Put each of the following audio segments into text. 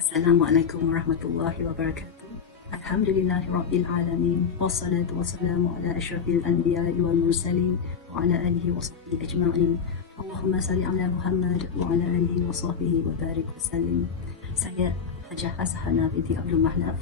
Assalamualaikum warahmatullahi wabarakatuh. Alhamdulillahirabbil alamin. Wassalatu wassalamu ala asyrafil anbiya'i wal mursalin wa ala alihi wa sahbihi ajma'in. Allahumma salli ala Muhammad wa ala alihi wa sahbihi wa barik wa sallim. Saya Hajah Azhana binti Abdul Mahnaf.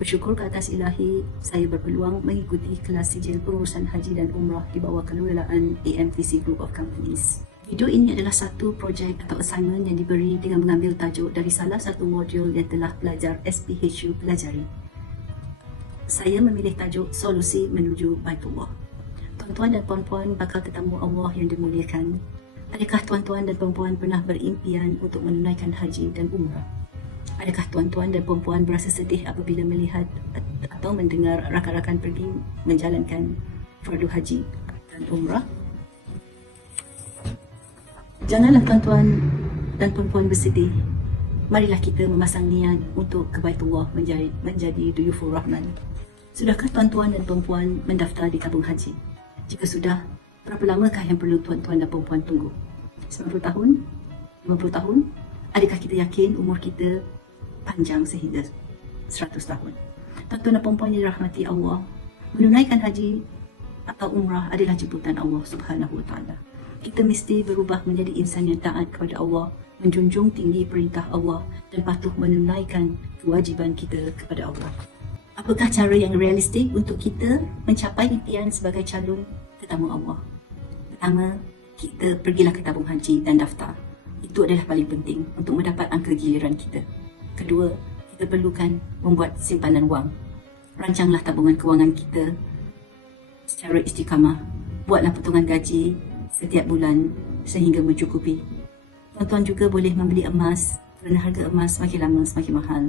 Bersyukur ke atas ilahi, saya berpeluang mengikuti kelas sijil pengurusan haji dan umrah di bawah kelolaan AMTC Group of Companies. Video ini adalah satu projek atau assignment yang diberi dengan mengambil tajuk dari salah satu modul yang telah pelajar SPHU pelajari. Saya memilih tajuk Solusi Menuju Baitullah. Tuan-tuan dan puan-puan bakal tetamu Allah yang dimuliakan. Adakah tuan-tuan dan puan-puan pernah berimpian untuk menunaikan haji dan umrah? Adakah tuan-tuan dan puan-puan berasa sedih apabila melihat atau mendengar rakan-rakan pergi menjalankan fardu haji dan umrah? Janganlah tuan-tuan dan puan-puan bersedih. Marilah kita memasang niat untuk ke Baitullah menjadi Duyufur Rahman. Sudahkah tuan-tuan dan puan-puan mendaftar di tabung haji? Jika sudah, berapa lamakah yang perlu tuan-tuan dan puan-puan tunggu? 90 tahun? 50 tahun? Adakah kita yakin umur kita panjang sehingga 100 tahun? Tuan-tuan dan puan-puan yang dirahmati Allah, menunaikan haji atau umrah adalah jemputan Allah Subhanahu Wa Taala. Kita mesti berubah menjadi insan yang taat kepada Allah, menjunjung tinggi perintah Allah dan patuh menunaikan kewajiban kita kepada Allah. Apakah cara yang realistik untuk kita mencapai impian sebagai calon tetamu Allah? Pertama, kita pergilah ke tabung haji dan daftar. Itu adalah paling penting untuk mendapat angka giliran kita. Kedua, kita perlukan membuat simpanan wang. Rancanglah tabungan kewangan kita secara istiqamah. Buatlah potongan gaji setiap bulan sehingga mencukupi. Tuan-tuan juga boleh membeli emas kerana harga emas semakin lama semakin mahal.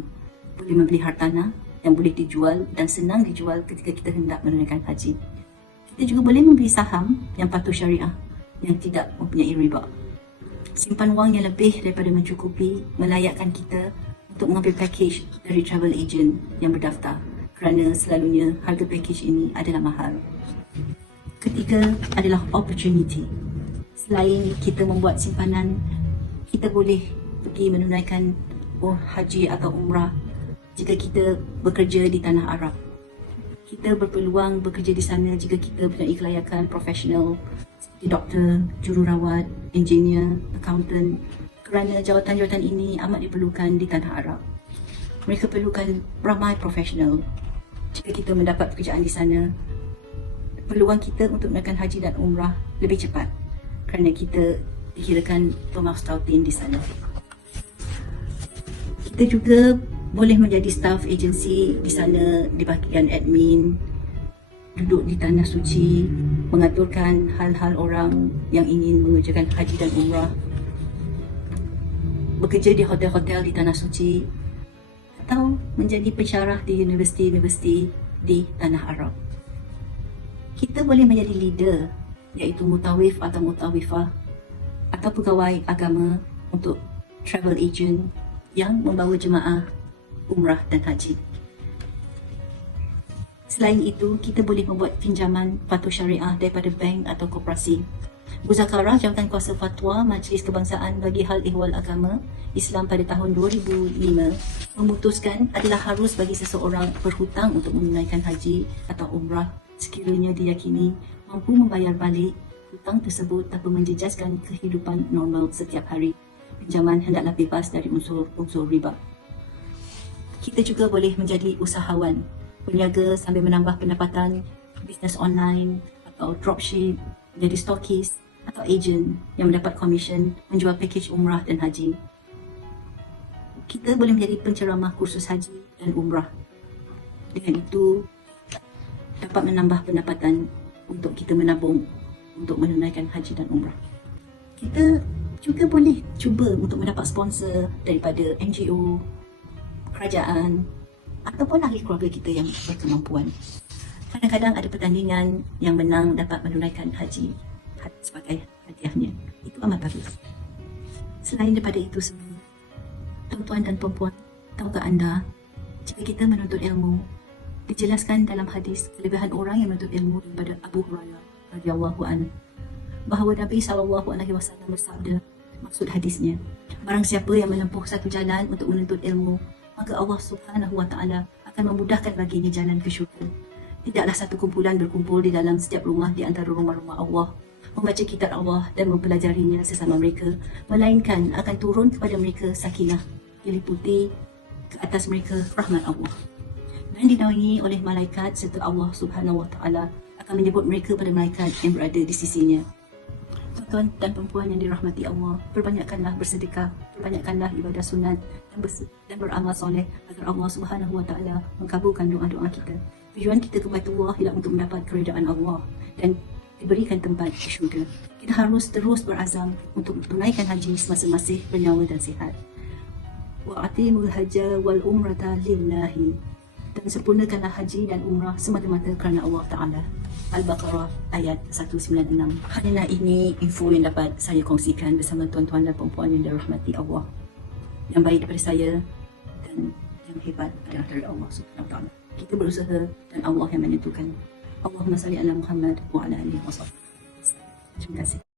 Boleh membeli hartanah yang boleh dijual dan senang dijual ketika kita hendak menunaikan haji. Kita juga boleh membeli saham yang patuh syariah yang tidak mempunyai riba. Simpan wang yang lebih daripada mencukupi melayakkan kita untuk mengambil package dari travel agent yang berdaftar kerana selalunya harga package ini adalah mahal. Ketiga adalah opportunity. Selain kita membuat simpanan, kita boleh pergi menunaikan haji atau umrah jika kita bekerja di tanah Arab. Kita berpeluang bekerja di sana jika kita mempunyai kelayakan profesional seperti doktor, jururawat, engineer, accountant, kerana jawatan-jawatan ini amat diperlukan di tanah Arab. Mereka perlukan ramai profesional. Jika kita mendapat pekerjaan di sana, peluang kita untuk menunaikan haji dan umrah lebih cepat kerana kita dikirakan pemastautin di sana. Kita juga boleh menjadi staff agensi di sana di bahagian admin, duduk di tanah suci, mengaturkan hal-hal orang yang ingin mengerjakan haji dan umrah, bekerja di hotel-hotel di tanah suci, atau menjadi pensyarah di universiti-universiti di tanah Arab. Kita boleh menjadi leader, iaitu mutawif atau mutawifah, atau pegawai agama untuk travel agent yang membawa jemaah umrah dan haji. Selain itu, kita boleh membuat pinjaman patuh syariah daripada bank atau koperasi. Muzakarah Jawatan Kuasa Fatwa Majlis Kebangsaan bagi Hal Ehwal Agama Islam pada tahun 2005 memutuskan adalah harus bagi seseorang berhutang untuk menunaikan haji atau umrah sekiranya diyakini mampu membayar balik hutang tersebut tanpa menjejaskan kehidupan normal setiap hari. Pinjaman hendaklah bebas dari unsur riba. Kita juga boleh menjadi usahawan, peniaga sambil menambah pendapatan, bisnes online atau dropship, menjadi stokis atau agent yang mendapat komisen menjual pakej umrah dan haji. Kita boleh menjadi penceramah kursus haji dan umrah. Dengan itu, dapat menambah pendapatan untuk kita menabung untuk menunaikan haji dan umrah. Kita juga boleh cuba untuk mendapat sponsor daripada NGO, kerajaan ataupun ahli keluarga kita yang berkemampuan. Kadang-kadang ada pertandingan yang menang dapat menunaikan haji sebagai hadiahnya. Itu amat bagus. Selain daripada itu semua, tuan-tuan dan puan-puan, tahukah anda jika kita menuntut ilmu, dijelaskan dalam hadis kelebihan orang yang menuntut ilmu daripada Abu Hurairah radhiyallahu anhu bahawa Nabi SAW bersabda, Maksud hadisnya, barang siapa yang menempuh satu jalan untuk menuntut ilmu, maka Allah Subhanahu wa Ta'ala akan memudahkan baginya jalan ke syurga. Tidaklah satu kumpulan berkumpul di dalam setiap rumah di antara rumah-rumah Allah, membaca kitab Allah dan mempelajarinya sesama mereka, melainkan akan turun kepada mereka sakinah, diliputi ke atas mereka rahmat Allah, dan dinaungi oleh malaikat serta Allah Subhanahu wa Ta'ala akan menyebut mereka pada malaikat yang berada di sisinya. Tuan-tuan dan perempuan yang dirahmati Allah, perbanyakkanlah bersedekah, perbanyakkanlah ibadah sunat dan beramal soleh agar Allah Subhanahu wa Ta'ala mengabulkan doa-doa kita. Tujuan kita ke Baitullah ialah untuk mendapat keredaan Allah dan diberikan tempat di syurga. Kita harus terus berazam untuk tunaikan haji semasa masih bernyawa dan sihat. Wa atimul hajja wal umrata lillahi, dan sempurnakanlah haji dan umrah semata-mata kerana Allah Ta'ala. Al-Baqarah ayat 196. Hanya ini info yang dapat saya kongsikan bersama tuan-tuan dan perempuan yang dirahmati Allah, yang baik daripada saya dan yang hebat adalah dari Allah Subhanahu wa Ta'ala. Kita berusaha dan Allah yang menentukan. Allahumma salli ala Muhammad wa ala alihi wa sahbihi. Terima kasih.